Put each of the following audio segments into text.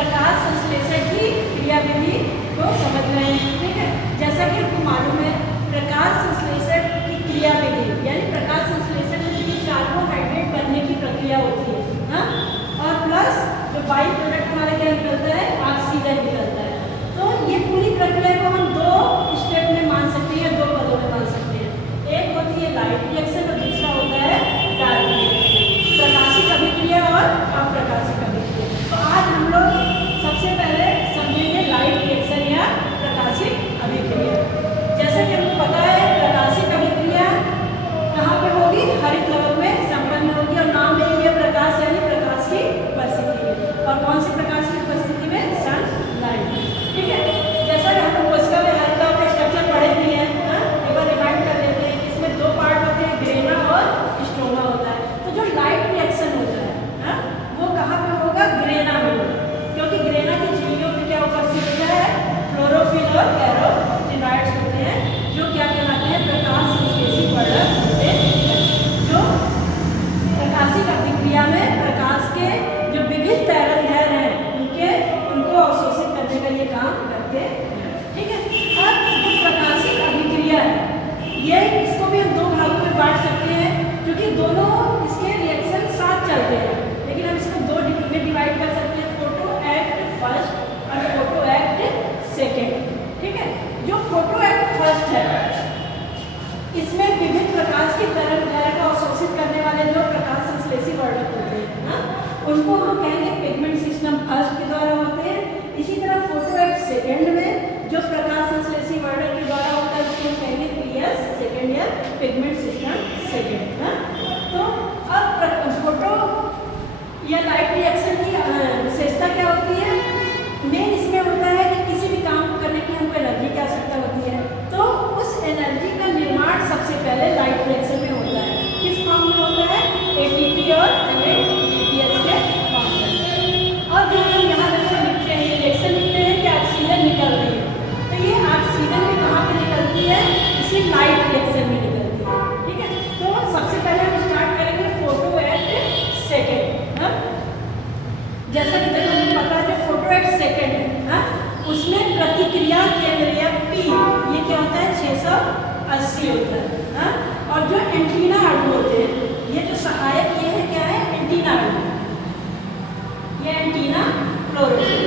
प्रकाश संश्लेषण की क्रियाविधि को समझ रहे हैं। ठीक है, जैसा कि आपको मालूम है प्रकाश संश्लेषण की क्रियाविधि यानी प्रकाश संश्लेषण में देखिए कार्बोहाइड्रेट बनने की प्रक्रिया होती है, हाँ, और प्लस जो बाई प्रोडक्ट हमारा क्या निकलता है, ऑक्सीजन निकलता है। तो ये पूरी प्रक्रिया को हम दो स्टेप में मान सकते हैं, दो पदों में मान सकते हैं। एक होती है लाइट रिएक्शन और दूसरा होता है डार्क रिएक्शन, प्रकाशिक अभिक्रिया और अप्रकाशिक अभिक्रिया। तो आज हम लोग सबसे पहले समझेंगे लाइट रिएक्शन या प्रकाशिक अभिक्रिया। जैसा कि हमको पता है प्रकाशिक अभिक्रिया कहाँ पे होगी, हरित लवक में संपन्न होगी और नाम लेंगे प्रकाश यानी प्रकाश की उपस्थिति में। और कौन सी प्रकाश की उपस्थिति में, सनलाइट। ठीक है, जैसा कि हम लोग कोशिका में हरित लवक का स्ट्रक्चर पढ़े भी हैं, एक बार रिमाइंड कर देते हैं कि इसमें दो पार्ट होते हैं, ग्रेना और स्ट्रोमा होता है। तो जो लाइट रिएक्शन होता है वो कहाँ पे होगा, ग्रेना में होगा, क्योंकि ग्रेना की झिल्लियों में क्या उपस्थित होता है, क्लोरोफिल और कैरोटीनॉइड्स होते हैं जो क्या कहलाते हैं, प्रकाश संश्लेषी वर्णक होते हैं, जो प्रकाशिक अभिक्रिया में प्रकाश के जो विभिन्न तरंगदैर्घ्य हैं उनको अवशोषित करने का ये काम करते हैं। ठीक है, अब जो प्रकाशिक अभिक्रिया है ये इसको भी हम दो भागों में बांट सकते हैं क्योंकि दोनों इसके रिएक्शन साथ चलते हैं, लेकिन हम इसको दो में डिवाइड कर सकते हैं, फोटो एक्ट फर्स्ट और फोटो एक्ट सेकेंड। ठीक है, जो फोटो एक्ट फर्स्ट है इसमें विभिन्न प्रकाश के तरंगदैर्घ्य को अवशोषित करने वाले जो प्रकाश संश्लेषी वर्णक होते हैं उनको हम कहेंगे पिगमेंट सिस्टम फर्स्ट के द्वारा होते हैं। इसी तरह फोटो एक्ट सेकेंड में जो प्रकाश संश्लेषी वर्णक के द्वारा होता है उसको कहेंगे पीएस सेकेंड या पिगमेंट सिस्टम सेकेंड। तो अब फोटो या लाइट रिएक्शन की विशेषता क्या होती है, मेन इसमें होता है कि किसी भी काम को करने के लिए हमको एनर्जी की आवश्यकता होती है, तो उस एनर्जी का निर्माण सबसे पहले लाइट रिएक्शन में होता है। किस फॉर्म में होता है, एटीपी और एटीपीएस के फॉर्म में। और जो हम यहाँ लिखते हैं रिएक्शन लिखते हैं कि ऑक्सीजन निकल रही है, तो ये ऑक्सीजन भी कहाँ पे निकलती है, इसी लाइट रिएक्शन में निकलती है। ठीक है, तो सबसे पहले हम स्टार्ट करेंगे फोटो एक्ट सेकेंड। जैसा कि हमें पता है जो फोटो एक्ट सेकेंड है उसमें प्रतिक्रिया केंद्रीय पी ये क्या होता है, 680 होता है। और जो एंटीना अणु होते हैं, ये जो सहायक ये है क्या है, एंटीना अणु, ये एंटीना क्लोरोफिल,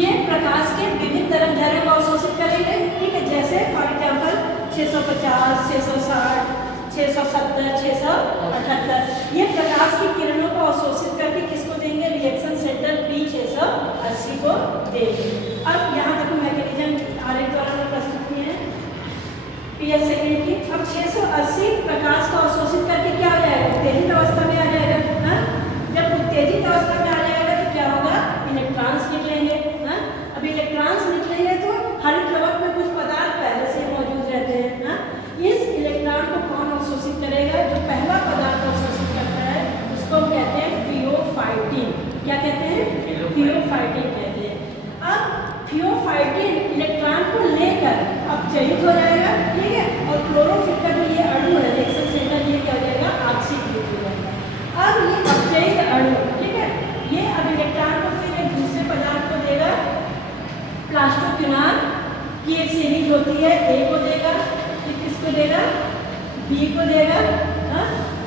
ये प्रकाश के विभिन्न तरंगदैर्घ्य को अवशोषित करेंगे। ठीक है, जैसे फॉर एग्जाम्पल 650, 660, 670, 678 ये प्रकाश की किरणों को अवशोषित करके किसको देंगे, रिएक्शन सेंटर P680 को देंगे। अब यहाँ तक मैकेनिज्म आरेख द्वारा प्रस्तुत किए हैं पीएस सेकेंड की। अब 680 प्रकाश को अवशोषित करके क्या हो जाएगा, उत्तेजित अवस्था में आ जाएगा। जब उत्तेजित अवस्था में आ जाएगा तो क्या होगा, इलेक्ट्रॉन्स निकलेंगे। अब इलेक्ट्रॉन्स निकलेंगे तो हरित लवक में कुछ पदार्थ पहले से मौजूद रहते हैं। इस इलेक्ट्रॉन को कौन अवशोषित करेगा, जो पहला पदार्थ अवशोषित करता है उसको कहते हैं थियोफाइटिन। क्या कहते हैं, थियोफाइटिन कहते हैं। अब थियोफाइटिन इलेक्ट्रॉन को लेकर अपचयित हो जाएगा। ठीक है, और क्लोरोफिल का जो ये अणु है रिएक्शन सेंटर ये क्या हो जाएगा, ऑक्सीकृत हो जाएगा। अब ये अपचयित अणु, ठीक है, ये अब इलेक्ट्रॉन को फिर एक दूसरे पदार्थ को देगा, प्लास्टोक्विनान की एक सीरीज होती है, ए को देगा, फिर किसको देगा, बी को देगा।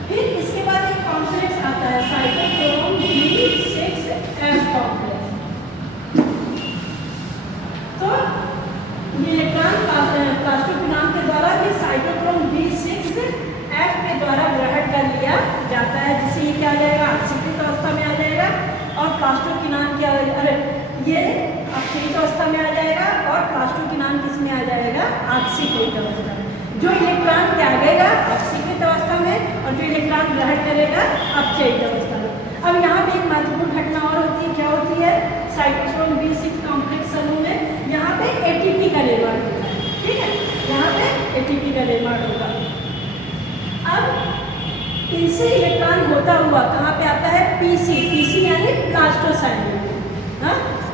फिर इसके बाद एक कॉम्प्लेक्स आता है साइटोक्रोम B6F कॉम्प्लेक्स। तो इलेक्ट्रॉन प्लास्टोक्विनान के द्वारा भी साइटोक्रोम B6F के द्वारा ग्रहण कर लिया जाता है, जिससे ये क्या आ जाएगा, ऑक्सीकृत अवस्था में आ जाएगा। और प्लास्टोक्विनान क्या, अरे ये ऑक्सीकृत अवस्था में आ जाएगा और प्लास्टोक्विनान किस में आ जाएगा, ऑक्सीकृत अवस्था में। जो इलेक्ट्रॉन त्यागेगा ऑक्सीकृत अवस्था में और जो इलेक्ट्रॉन ग्रहण करेगा अपचयित अवस्था में। अब यहाँ पे एक महत्वपूर्ण घटना और होती है, क्या होती है, साइटोक्रोम B6 कॉम्प्लेक्स समूह में यहाँ पे एटीपी का निर्माण होता है। ठीक है, यहाँ पे एटीपी का निर्माण होगा। अब इनसे इलेक्ट्रॉन होता हुआ कहाँ पे आता है, पीसी यानी प्लास्टोसाइनिन।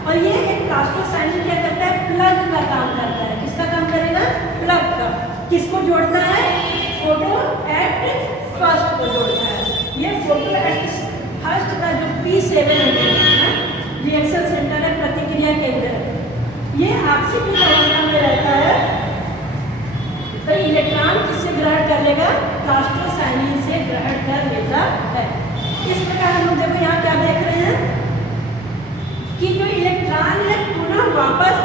और ये एक प्लास्टोसाइनिन क्या करता है, प्लग का काम करता है। किसका काम करेगा, प्लग का। किसको जोड़ता है, फोटो एक्ट फर्स्ट को जोड़ता है। ये फोटो एक्ट फर्स्ट का जो P7 है रिएक्शन सेंटर है, प्रतिक्रिया केंद्र है। ये ऑक्सीकृत अवस्था में रहता है। तो इलेक्ट्रॉन किससे ग्रहण कर लेगा? प्लास्टोसाइनिन से ग्रहण कर लेता है। इस प्रकार हम लोग देखो यहाँ क्या देख रहे हैं कि जो इलेक्ट्रॉन है पुनः वापस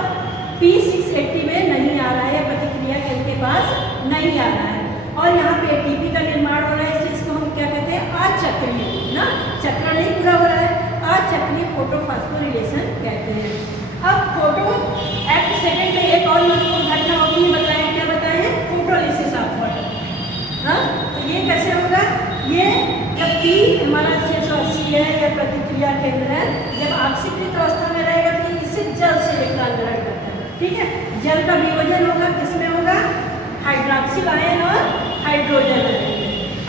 P680 में नहीं आ रहा है, प्रतिक्रिया केंद्र के पास नहीं आ रहा है और यहाँ पे ATP का निर्माण हो रहा है। इस चीज को हम क्या कहते हैं? अचक्रीय ना, चक्र नहीं पूरा हो रहा है, अचक्रीय फोटोफॉस्फोरिलेशन कहते हैं। अब फोटो एक्ट सेकंड में एक और महत्वपूर्ण घटना होगी, बताएं क्या बताएं? Photolysis of water. हाँ, तो ये कैसे होगा? ये जब P हमारा 680 है, यह प्रतिक्रिया केंद्र है, जब ऑक्सीकृत अवस्था में रहेगा तो इससे जल से इलेक्ट्रॉन ग्रहण करता है। ठीक है, जल का वियोजन होगा, किसमें होगा? हाइड्रोक्सिल आयन और हाइड्रोजन आयन।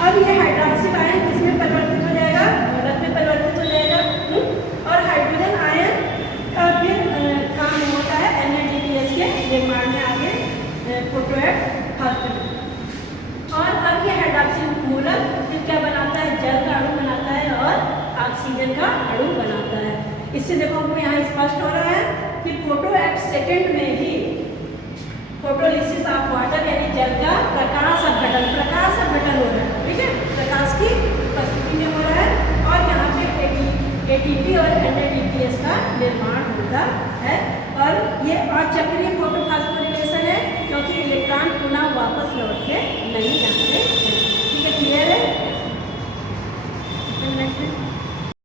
अब ये हाइड्रोक्सिल आयन किसमें परिवर्तित हो जाएगा? दोलक में परिवर्तित हो जाएगा। और हाइड्रोजन आयन का फिर काम होता है NADPH के निर्माण में आगे फोटोएट फर्स्ट में। और अब ये हाइड्रोक्सिल मूलक फिर क्या बनाता है? जल का अणु बनाता है और ऑक्सीजन का अणु बनाता है। इससे देखो हमको यहाँ स्पष्ट हो रहा है कि फोटो एक्ट सेकेंड में ही फोटोलिसिस ऑफ वाटर यानी जल का प्रकाश अपघटन हो रहा है। ठीक है, प्रकाश की उपस्थिति में हो रहा है और यहाँ पे ATP और NADPH का निर्माण होता है। और ये अचक्रीय फोटोफॉस्फोरिलेशन है क्योंकि इलेक्ट्रॉन पुनः वापस लौट के नहीं जाते हैं। ठीक है, क्लियर है?